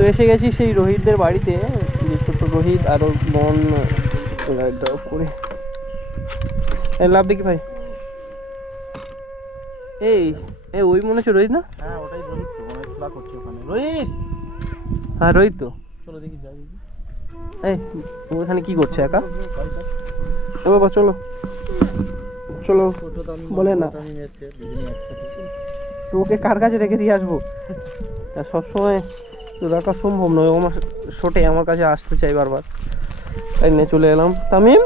তো এসে গেছি সেই রোহিতদের বাড়িতে, যে ছোট্ট রোহিত আর ওর বোন করে লাভ দেখি ভাই। এই ওই মনে হচ্ছে রোহিত না? হ্যাঁ ওটাই রোহিত তো, মনে খেলা করছে ওখানে। রোহিত, হ্যাঁ রোহিত তো। চলো দেখি যাই। এই ওখানে কি করছে একা? ও বাবা চলো চলো, বলে না তো ওকে কার কাছে রেখে দিয়ে আসবো? সবসময় তো রাখা সম্ভব নয়, ও আমার শোটে আমার কাছে আসতে চাই বারবার, তাই নিয়ে চলে এলাম। তামিম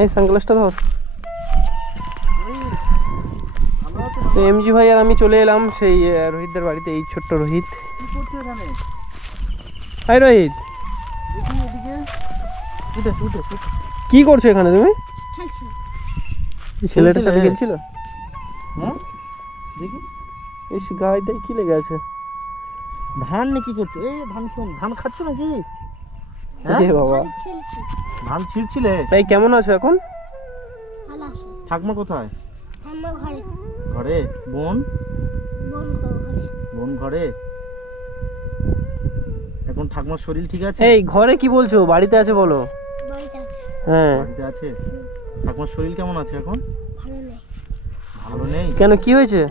এই সানগ্লাসটা ধর। তো এমজি ভাই আর আমি চলে এলাম সেই রোহিতদের বাড়িতে। এই ছোট্ট রোহিত। হাই রোহিত, কি করছো এখানে তুমি? ছেলেটার সাথে খেলছিল? হ্যাঁ দেখি এই গাড়িটায় কি লেগে আছে? ধান নাকি করছো? এই ধান ধান খাচ্ছ নাকি? বাবা ধান ছিঁড়ছিলে? তাই কেমন আছো এখন? ঠাকমা কোথায়? ঘরে। বোন ঘরে। এখন ঠাকমার শরীর ঠিক আছে? এই ঘরে কি বলছো? বাড়িতে আছে বলো। হ্যাঁ বাড়িতে আছে। ঠাকমার শরীর কেমন আছে এখন? ভালো নেই। কেন, কি হয়েছে?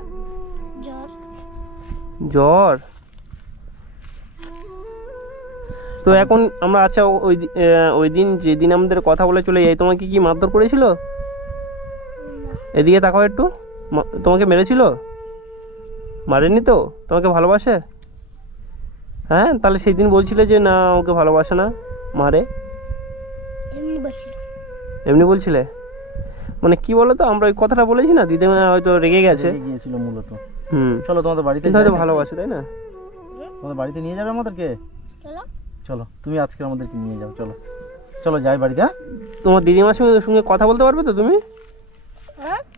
জ্বর? তো এখন আমরা আচ্ছা ওই দিন যেদিন আমাদের কথা বলে চলে যাই, তোমাকে কি মারধর করেছিল? এদিকে তাকাও একটু। তোমাকে মেরেছিল? মারেনি তো? তোমাকে ভালোবাসে? হ্যাঁ, তাহলে সেই দিন বলছিলে যে না ওকে ভালোবাসে না, মারে। এমনি বলছিলে? মানে কি বলো তো, আমরা ওই কথাটা বলেছি না, দিদিমা হয়তো রেগে গেছে গিয়েছিল মূলত। চলো তোমাদের বাড়িতে হয়তো ভালোবাসে, তাই না? তোমাদের বাড়িতে নিয়ে যাবে আমাদেরকে? চলো তুমি আজকে আমাদেরকে নিয়ে যাও, চলো চলো যাই বাড়িতে। তোমার দিদিমার সঙ্গে কথা বলতে পারবে তো তুমি?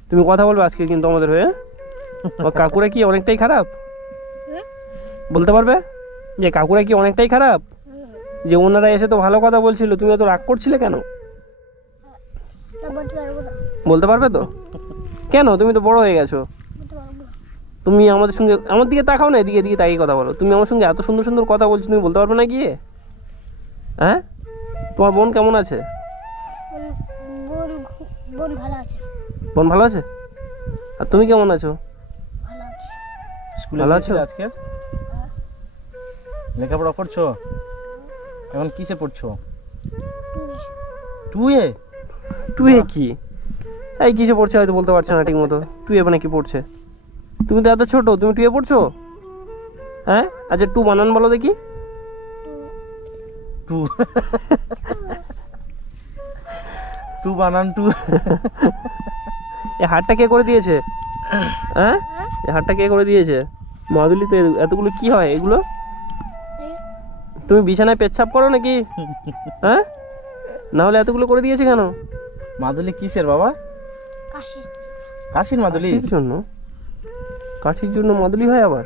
তুমি কথা বলবে আজকে কিন্তু আমাদের হয়ে? কাকুরা কি অনেকটাই খারাপ? বলতে পারবে যে কাকুরা কি অনেকটাই খারাপ? যে ওনারা এসে তো ভালো কথা বলছিল, তুমি তো রাগ করছিলে কেন? বলতে পারবে তো? কেন, তুমি তো বড় হয়ে গেছো। তুমি আমাদের সঙ্গে, আমার দিকে তাকাও না, এদিকে এদিকে তাকিয়ে কথা বলো। তুমি আমার সঙ্গে এত সুন্দর সুন্দর কথা বলছো, তুমি বলতে পারবে না গিয়ে? হ্যাঁ, তোমার বোন কেমন আছে? বোন ভালো আছে। আর তুমি কেমন আছো? স্কুলে আছো আজকে? লেখাপড়া করছো? এখন কিসে পড়ছো? টুয়ে। টুয়ে কি? এই কিসে পড়ছে হয়তো বলতে পারছে না ঠিক মতো। টুয়ে মানে কি পড়ছে? তুমি তো এত ছোট, তুমি টুয়ে পড়ছো? হ্যাঁ, আচ্ছা টু বানান বলো দেখি। টু টু বানান টু। এই হাতটা কে করে দিয়েছে? হ্যাঁ, এই হাতটা কে করে দিয়েছে? মাদুলি তো এতগুলো কি হয় এগুলো? তুমি বিছানায় পেচ্ছাপ করো নাকি? হ্যাঁ, না হলে এতগুলো করে দিয়েছে কেন? মাদুলি কিসের বাবা? কাশির মাদুলি। জন্য কাঠির জন্য মাদুলি হয় আবার?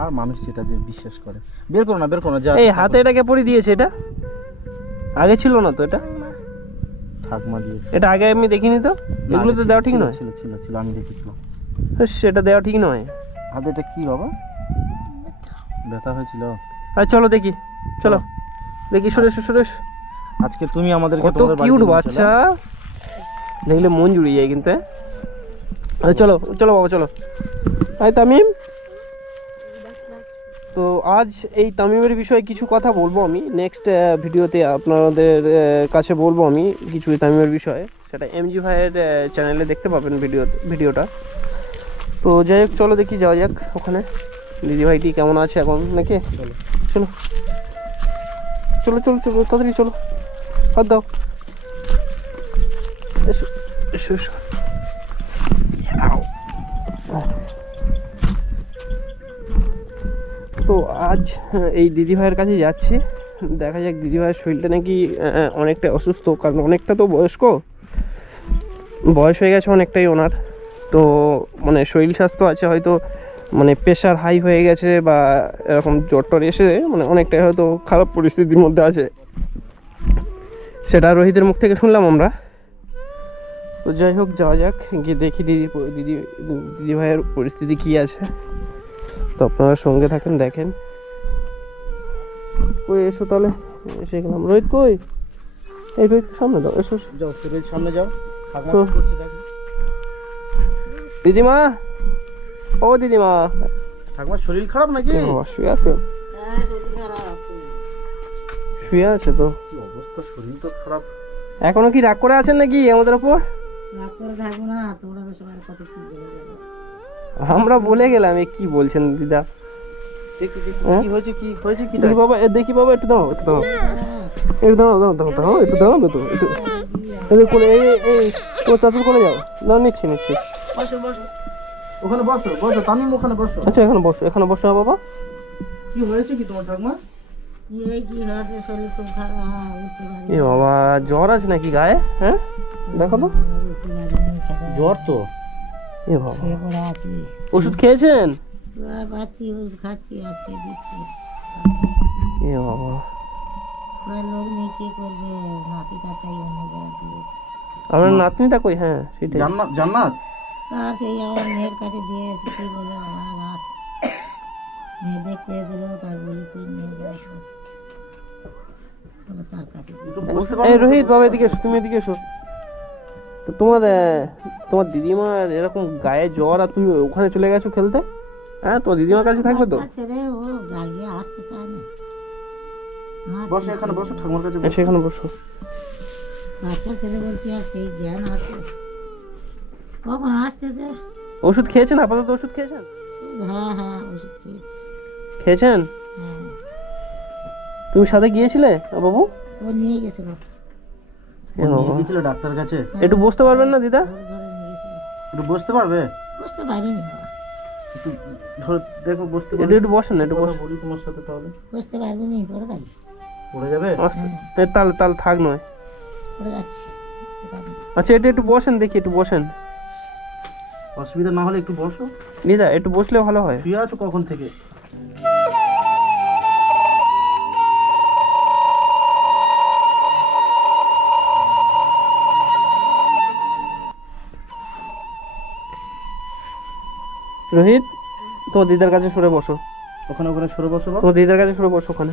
আর মানুষ যেটা যে বিশ্বাস করে। বের করো না, বের করো না। যা এই হাতে এটাকে পরে দিয়েছে? এটা আগে ছিল না তো, এটা ঠাকমা দিয়েছে। এটা আগে আমি দেখিনি তো। এগুলো তো দেওয়া ঠিক নয়। ছিল ছিল ছিল আমি দেখেছিলাম। সেটা দেওয়া ঠিক নয়। হাতে এটা কি বাবা? ব্যথা হয়েছিল? আরে চলো দেখি, চলো দেখি। সুরেশ সুরেশ, আজকে তুমি আমাদেরকে কত কিউট বাচ্চা, দেখলে মন জুড়িয়ে যায় কিন্তু। চলো চলো বাবা চলো। হাই তামিম। তো আজ এই তামিমের বিষয়ে কিছু কথা বলবো আমি, নেক্সট ভিডিওতে আপনাদের কাছে বলবো আমি কিছু তামিমের বিষয়ে। সেটা এমজি ভাইয়ের চ্যানেলে দেখতে পাবেন ভিডিওটা। তো যাই হোক, চলো দেখি যাওয়া যাক ওখানে। দিদিভাইটি কেমন আছে এখন নাকি? চলো চলো চলো চলো চলো তাড়াতাড়ি চলো, হাত দাও। এসো এসো এসো। তো আজ এই দিদিভাইয়ের কাছে যাচ্ছি, দেখা যাক দিদিভাইয়ের শরীরটা নাকি অনেকটা অসুস্থ, কারণ অনেকটা তো বয়স হয়ে গেছে অনেকটাই ওনার। তো মানে শরীর স্বাস্থ্য আছে হয়তো, মানে প্রেশার হাই হয়ে গেছে বা এরকম জ্বর টর এসে মানে অনেকটাই হয়তো খারাপ পরিস্থিতির মধ্যে আছে, সেটা রোহিতের মুখ থেকে শুনলাম আমরা। তো যাই হোক, যাওয়া যাক, গিয়ে দেখি দিদিভাইয়ের পরিস্থিতি কী আছে। তো আপনারা সঙ্গে থাকেন, দেখেন। কই এসো তাহলে, এসে গেলাম। রোহিত কই? এই রোহিত সামনে দাও, এসো এসো। যাও সুরের সামনে যাও, ঠাকুমা তো। কি করছে দেখো। দিদিমা, ও দিদিমা। ঠাকুমার শরীর খারাপ নাকি? এ বাবা, শুয়ে আছে? শুয়ে আছে তো। কি অবস্থা, শরীর তো খারাপ। এখনো কি রাগ করে আছেন নাকি আমাদের উপর? রাগ করে থাকবো না, তোমরা তো সবাই কত কি বলে গেলো। আমরা বলে গেলাম, এ কি বলছেন দিদা? দেখি দেখি হ্যাঁ? কি হয়েছে, কি হয়েছে, কি দেখি বাবা, এ দেখি বাবা, একটু দাঁড়াও, একটু দাঁড়াও, একটু দাঁড়াও, দাঁড়াও, দাঁড়াও, দাঁড়াও, একটু দাঁড়াবে তো, একটু এদের কোলে, এই তোমার চাচুর কোলে যাও। না, নিচ্ছি নিচ্ছি। বসো বসো, ওখানে বসো বসো, তামিম ওখানে বসো। আচ্ছা, এখানে বসো, এখানে বসো বাবা। কি হয়েছে কি তোমার ঠাকুমা? এই কি হয়েছে, শরীর খুব খারাপ, উঠতে পারি এ বাবা, জ্বর আছে নাকি গায়ে? হ্যাঁ, দেখো তো। উঠতে পারিনি, খেতে জ্বর তো। এ বাবা, শুয়ে পড়ে আছি। ওষুধ খেয়েছেন? আর পাচ্ছি, ওষুধ খাচ্ছি, আজকে দিচ্ছি। এ বাবা, ওরা লোক নেই, কে করবে? নাতি কাটাই অন্য জায়গায় দিয়েছে। আপনার নাতনিটা কই? হ্যাঁ, সেটাই। জান্নাত, জান্নাত তার সেই আমার মেয়ের কাছে দিয়ে এসেছি, বলে আমার রাত মেয়ে দেখতে এসেছিল, তার বলি তুই নিয়ে যাস, বলে তার কাছে দিয়ে। একটু বসতে এই পারো? রোহিত বাবা, এদিকে এসো, তুমি এদিকে এসো। তো তোমার তোমার দিদিমার এরকম গায়ে জ্বর, আর তুমি ওখানে চলে গেছো খেলতে? হ্যাঁ, তোমার দিদিমার কাছে থাকবে তো? বাচ্চা ছেলে, ও জাগিয়ে আসতে চায় না। আমার বসো এখানে বসো, ঠাকুমার কাছে বসো। সেখানে বসো। বাচ্চা ছেলে বলতে আর সেই জ্ঞান আছে, কখন আসতেছে। ওষুধ খেয়েছেন? আপাতত ওষুধ খেয়েছেন? হ্যাঁ হ্যাঁ, ওষুধ খেয়েছি। খেয়েছেন? হ্যাঁ, তুমি সাথে গিয়েছিলে বাবু? ও নিয়ে গেছিল, এ বাবা, নিয়ে গেছিল ডাক্তার কাছে। একটু বসতে পারবেন না দিদা? ধরে ধরে নিয়ে গেছিল। একটু বসতে পারবে? বুঝতে পারিনি বাবা, একটু ধরো, দেখো বসতে একটু পারবে? একটু বসেন, একটু কথা বসেন। বলি তোমার সাথে তাহলে। বুঝতে পারবো নি, পড়ে যাই, পড়ে যাবে? আস্তে, তাহলে তাহলে থাক নয়। পড়ে যাচ্ছি, বুঝতে পারিনি। আচ্ছা, একটু একটু বসেন, দেখি একটু বসেন। অসুবিধা না হলে একটু বসো। দিদা একটু বসলে ভালো হয়। শুয়ে আছো কখন থেকে? রোহিত, তোমার দিদার কাছে সরে বসো। ওখানে ওখানে সরে বসো বাবা। তোমার দিদার কাছে সরে বসো ওখানে।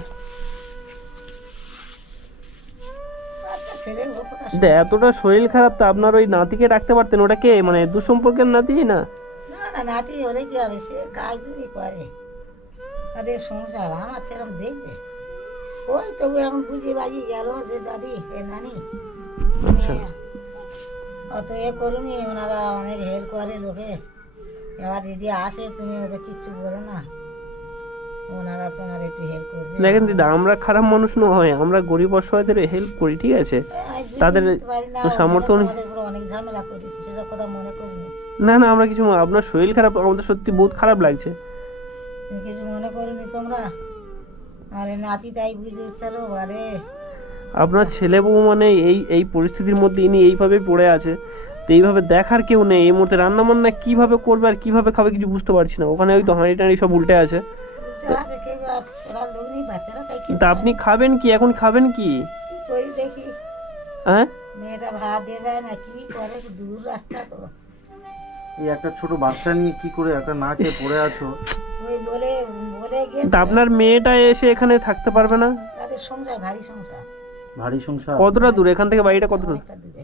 বাচ্চা ছেলে, ও কোথায়? দিদা, এতটা শরীর খারাপ, তো আপনার ওই নাতিকে ডাকতে পারতেন। ওটা কে, মানে দুঃসম্পর্কের নাতি না? না না, নাতি হলে কি হবে, সে কাজ যদি করে, তাদের সংসার আমার সেরকম দেখবে। ওই তবু এখন বুঝিয়ে বাজিয়ে গেল যে দাদি, এ নানি, আচ্ছা। অত এ করুনি, ওনারা অনেক হেল্প করে লোকে। এবার দিদি আসে, তুমি ওদের কিচ্ছু বলো না, ওনারা তোমার একটু হেল্প করবে। দেখেন দিদা, আমরা খারাপ মানুষ নয়, আমরা গরিব অসহায়দের হেল্প করি, ঠিক আছে? তাদের সামর্থ্য নেই। আমাদের পুরো অনেক ঝামেলা করেছি, সেসব কথা মনে করিনি। না না, আমরা কিছু, আপনার শরীর খারাপ, আমাদের সত্যি বহুত খারাপ লাগছে। তুমি কিছু মনে করোনি তোমরা? আরে নাতি তাই বুঝে উঠছিল, আরে আপনার ছেলে বউ মানে এই পরিস্থিতির মধ্যে ইনি এইভাবে পড়ে আছে, তো এইভাবে দেখার কেউ নেই। এই মুহূর্তে রান্না বান্না কিভাবে করবে আর কিভাবে খাবে কিছু বুঝতে পারছি না। ওখানে ওই তো হাঁড়ি টাঁড়ি সব উল্টে আছে। উঠে আসে কেউ, আর ওরা লোক নেই, বাচ্চারা তাই তা আপনি খাবেন কি এখন? খাবেন কি? কি করি দেখি। হ্যাঁ, মেয়েটা ভাত দিয়ে দেয় না, কি করে, দূর রাস্তা তো। এই একটা ছোট বাচ্চা নিয়ে কি করে একটা না খেয়ে পড়ে আছো? ওই বলে বলে গিয়ে তা আপনার মেয়েটা এসে এখানে থাকতে পারবে না? তাদের সংসার, ভারী সংসার, ভারী সংসার। কতটা দূর এখান থেকে? বাড়িটা কত দূর? অনেকটা দূরে।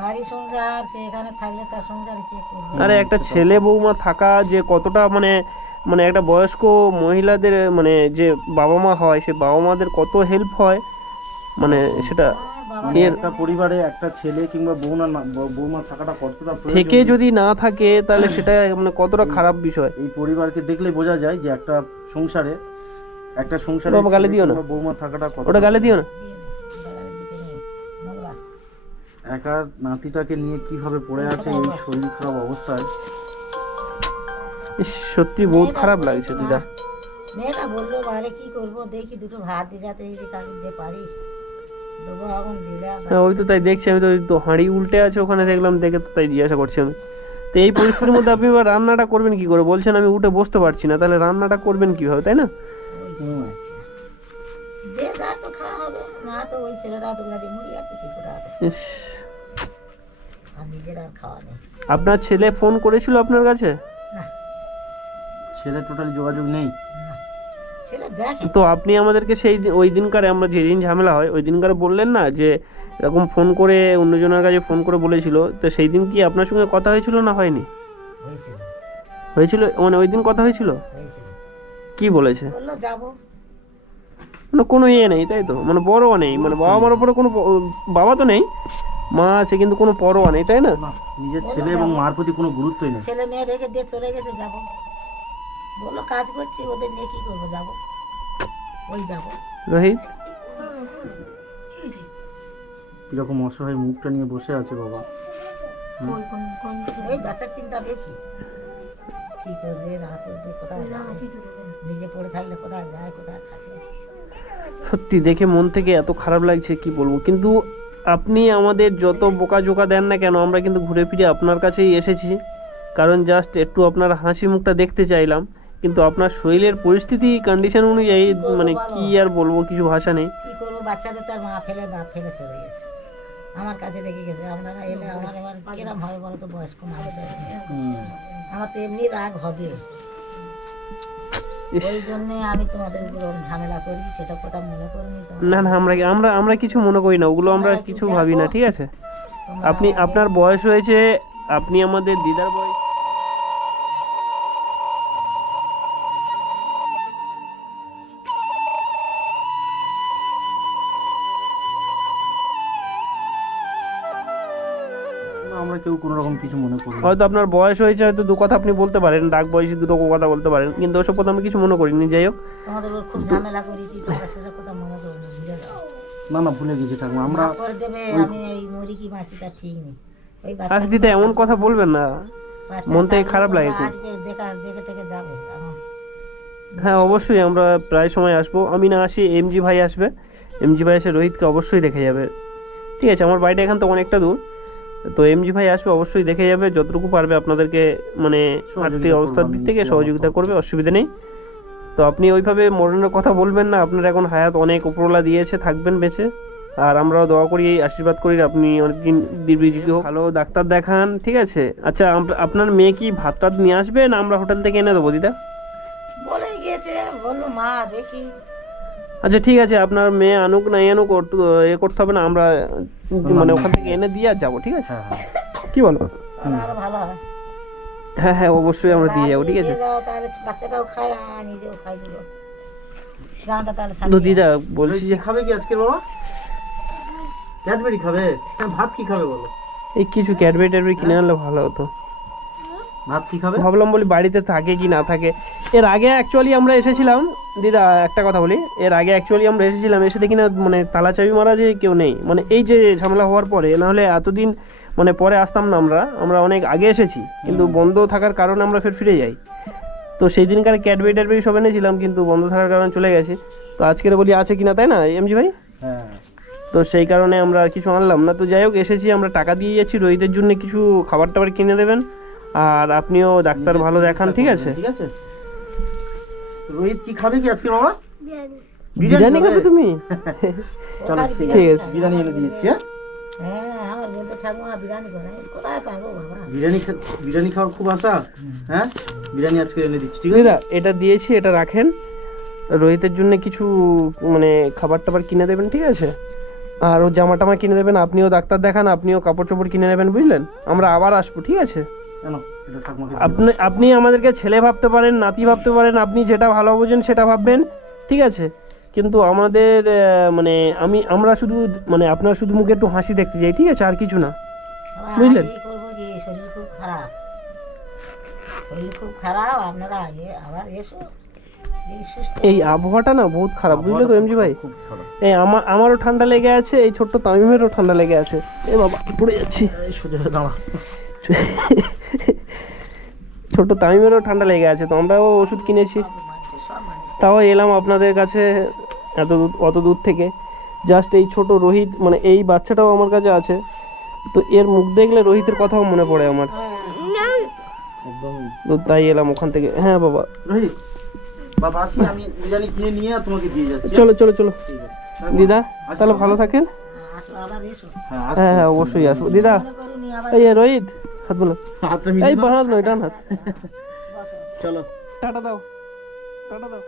ভারী সংসার, সে এখানে থাকলে তার সংসার কে করবে? আরে একটা ছেলে বৌমা থাকা যে কতটা মানে, মানে একটা বয়স্ক মহিলাদের মানে যে বাবা মা হয়, সে বাবা মাদের কত হেল্প হয়, মানে সেটা বাবা মানে একটা পরিবারে একটা ছেলে কিংবা বৌমা থাকাটা কতটা প্রয়োজন। থেকে যদি না থাকে তাহলে সেটা মানে কতটা খারাপ বিষয়। এই পরিবারকে দেখলে বোঝা যায় যে একটা সংসারে বাবা, গালি দিও না। কিংবা বৌমা থাকাটা কত। ওটা গালে দিও না। নোংরা। একা নাতিটাকে নিয়ে কিভাবে পড়ে আছে এই শরীর খারাপ অবস্থায়। ইস, সত্যি বহুত খারাপ লাগছে দিদা। মেয়েটা বললো বাইরে কি করবো, দেখি দুটো ভাত দিয়ে যাতে যদি কারণ দিয়ে পারি দেবো, এখন দিলে আর হ্যাঁ, ওই তো তাই দেখছি আমি, তো ওই তো হাঁড়ি উল্টে আছে ওখানে, দেখলাম, দেখে তো তাই জিজ্ঞাসা করছি আমি। তো এই পরিস্থিতির মধ্যে আপনি এবার রান্নাটা করবেন কি করে? বলছেন আমি উঠে বসতে পারছি না, তাহলে রান্নাটা করবেন কিভাবে, তাই না? আচ্ছা, যে যা তো খাওয়া হবে না, তো ওই ছেলেরা তোমরা দিয়ে মুড়ি আর কিছু করে আসে, ইস, আর নিজের আর খাওয়া নেই। আপনার ছেলে ফোন করেছিল আপনার কাছে? না, ছেলে টোটালি যোগাযোগ নেই। ছেলে দেখে তো আপনি আমাদেরকে ওই দিনকারে আমরা যেদিন ঝামেলা হয় ওই দিনকারে বললেন না যে এরকম ফোন করে অন্যজনের কাছে ফোন করে বলেছিল, তো সেই দিন কি আপনার সঙ্গে কথা হয়েছিল না হয়নি? হয়েছিল হয়েছিল, মানে ওই দিন কথা হয়েছিল? হয়েছিল কি বলেছে? বললো যাবো। মানে কোনো ইয়ে নেই তাই তো, মানে পরোয়া নেই, মানে বাবা মার উপরে কোনো বাবা তো নেই, মা আছে কিন্তু কোনো পরোয়া নেই, তাই না? না, নিজের ছেলে এবং মার প্রতি কোনো গুরুত্বই নেই। ছেলে মেয়ে রেখে দিয়ে চলে গেছে, যাবো বললো কাজ করছি, ওদের নিয়ে কি করবো, যাবো ওই যাবো। রোহিত কিরকম অসহায় মুখটা নিয়ে বসে আছে বাবা। এই বাচ্চার চিন্তা বেশি, কি করবে না করবে, কোথায় যাবে, নিজে পড়ে থাকলে কোথায় যায় কোথায় থাকে। সত্যি দেখে মন থেকে এত খারাপ লাগছে কি বলবো, কিন্তু আপনি আমাদের যত বোকাঝোকা দেন না কেন আমরা কিন্তু ঘুরে ফিরে আপনার কাছেই এসেছি, কারণ জাস্ট একটু আপনার হাসি মুখটা দেখতে চাইলাম। কিন্তু আপনার শরীরের পরিস্থিতি কন্ডিশন অনুযায়ী মানে কি আর বলবো, কিছু ভাষা নেই। কি করবো, বাচ্চাদের তার মা ফেলে বাপ ফেলে চলে গেছে, আমার কাছে রেখে গেছে। আপনারা এলে আমার এবার কিরম হবে বলো তো, বয়স্ক মানুষ, আমার তো এমনি রাগ হবে। ওই জন্য আমি তোমাদের উপর ঝামেলা করি, সেসব কথা মনে করিনি। না না, আমরা কিছু মনে করি না, ওগুলো আমরা কিছু ভাবি না, ঠিক আছে? আপনি, আপনার বয়স হয়েছে, আপনি আমাদের দিদার বয়স। আমরা কেউ কোনো রকম কিছু মনে করি না। হয়তো আপনার বয়স হয়েছে, হয়তো দু কথা আপনি বলতে পারেন, ডাক বয়সে দুটো কথা বলতে পারেন, কিন্তু ওসব কথা আমি কিছু মনে করিনি। যাই হোক, তোমাদের উপর খুব ঝামেলা করেছি, তোমরা সেসব কথা মনে করিনি, ভুলে যাও। না না, ভুলে গেছি ঠাকুমা আমরা। মাফ করে দেবে, আমি এই মরি কি বাঁচি তার ঠিক নেই। ওই আচ্ছা দিদা এমন কথা বলবেন না, মন থেকে খারাপ লাগে খুব। আজকে দেখে থেকে যাবে এখন। হ্যাঁ অবশ্যই, আমরা প্রায় সময় আসবো, আমি না আসি এমজি ভাই আসবে, এমজি ভাই এসে রোহিতকে অবশ্যই দেখে যাবে, ঠিক আছে? আমার বাড়িটা এখান তো অনেকটা দূর, তো এমজি ভাই আসবে, অবশ্যই দেখে যাবে, যতটুকু পারবে আপনাদেরকে মানে আর্থিক অবস্থার দিক থেকে সহযোগিতা করবে, অসুবিধা নেই। তো আপনি ওইভাবে মরণের কথা বলবেন না, আপনার এখন হায়াত অনেক উপরওয়ালা দিয়েছে, থাকবেন বেঁচে, আর আমরাও দোয়া করি, আশীর্বাদ করি আপনি অনেকদিন দীর্ঘজীবী হোক, ভালো ডাক্তার দেখান, ঠিক আছে? আচ্ছা আপনার মেয়ে কি ভাত টাত নিয়ে আসবে না আমরা হোটেল থেকে এনে দেবো দিদা? বলে গিয়েছে, বললো মা দেখি। আচ্ছা ঠিক আছে, আপনার মেয়ে আনুক না আনুক এ করতে হবে না, আমরা মানে ওখান থেকে এনে দিয়ে আর যাবো, ঠিক আছে? হ্যাঁ হ্যাঁ, কি বলো? তাহলে আরো ভালো হয়। হ্যাঁ হ্যাঁ অবশ্যই আমরা দিয়ে যাবো, ঠিক আছে? দিয়ে যাও, তাহলে বাচ্চাটাও খায়, নিজেও খাই দিব, জামাটা তাহলে তো সারিয়ে দিদা বলছি কি যে খাবে কি আজকে বাবা? ক্যাডবেরি খাবে? হ্যাঁ, ভাত কি খাবে বলো? এই কিছু ক্যাডবেরি ট্যাডবেরি কিনে আনলে ভালো হতো। ভাত কি খাবে? ভাবলাম বলি বাড়িতে থাকে কি না থাকে। এর আগে অ্যাকচুয়ালি আমরা এসেছিলাম দিদা, একটা কথা বলি, এর আগে অ্যাকচুয়ালি আমরা এসেছিলাম, এসে দেখি না মানে তালা চাবি মারা যে কেউ নেই, মানে এই যে ঝামেলা হওয়ার পরে, না হলে এতদিন মানে পরে আসতাম না, আমরা অনেক আগে এসেছি, কিন্তু বন্ধ থাকার কারণে আমরা ফিরে যাই। তো সেই দিনকার ক্যাডবেরি ট্যাডবেরি সব এনেছিলাম, কিন্তু বন্ধ থাকার কারণে চলে গেছি। তো আজকের বলি আছে কিনা, তাই না এমজি ভাই? হ্যাঁ, তো সেই কারণে আমরা আর কিছু আনলাম না। তো যাই হোক এসেছি, আমরা টাকা দিয়ে যাচ্ছি, রোহিতের জন্য কিছু খাবার টাবার কিনে দেবেন, আর আপনিও ডাক্তার ভালো দেখান, ঠিক আছে? ঠিক আছে। রোহিত কি খাবে কি আজকে বাবা? বিরিয়ানি খাবে তুমি? চলো ঠিক ঠিক আছে, আছে। বিরিয়ানি এনে দিয়েছি। হ্যাঁ, হ্যাঁ, আমার বলতে ঠাকুমা বিরিয়ানি করে, কোথায় পাবো বাবা? বিরিয়ানি খাওয়ার খুব আশা। হ্যাঁ, বিরিয়ানি আজকে এনে দিচ্ছি, ঠিক আছে? দিদা এটা দিয়েছি, এটা রাখেন, রোহিতের জন্য কিছু মানে খাবার টাবার কিনে দেবেন, ঠিক আছে? আর ও জামা টামা কিনে দেবেন, আপনিও ডাক্তার দেখান, আপনিও কাপড় চোপড় কিনে নেবেন, বুঝলেন? আমরা আবার আসবো, ঠিক আছে? কেন এটা ঠাকুমাকে আপনি আমাদেরকে ছেলে ভাবতে পারেন, নাতি ভাবতে পারেন, আপনি যেটা ভালো বোঝেন সেটা ভাববেন, ঠিক আছে? কিন্তু আমাদের মানে আমরা শুধু মানে আপনার শুধু মুখে একটু হাসি দেখতে চাই, ঠিক আছে? আর কিছু না, বুঝলেন? কি করবো কি, শরীর খুব খারাপ, শরীর খুব খারাপ। আপনারা আবার এসো, এই সুস্থ। এই আবহাওয়াটা না বহুত খারাপ, বুঝলে তো এমজি ভাই? খুব খারাপ। এই আমারও ঠান্ডা লেগে আছে, এই ছোট্ট তামিমেরও ঠান্ডা লেগে আছে। এ বাবা পড়ে যাচ্ছি। এই সোজা হয়ে দাঁড়া। ছোট্ট তামিমেরও ঠান্ডা লেগে আছে, তো আমরাও ওষুধ কিনেছি, তাও এলাম আপনাদের কাছে অত দূর থেকে। জাস্ট এই ছোট রোহিত মানে এই বাচ্চাটাও আমার কাছে আছে, তো এর মুখ দেখলে রোহিতের কথাও মনে পড়ে আমার, একদম। তো তাই এলাম ওখান থেকে। হ্যাঁ বাবা, রোহিত বাবা আসি, আমি বিরিয়ানি কিনে নিয়ে তোমাকে দিয়ে যাচ্ছি। চলো চলো চলো ঠিক আছে দিদা, তাহলে ভালো থাকেন। আসো, আবার এসো, হ্যাঁ হ্যাঁ আসছি। হ্যাঁ অবশ্যই আসবো দিদা। মনে করুনি আবার এই রোহিত হাত বলো, হাতটা এই মিলিয়ে দাও। বাঁ হাত নয় ডান হাত। বসো। চলো টাটা দাও, টাটা দাও।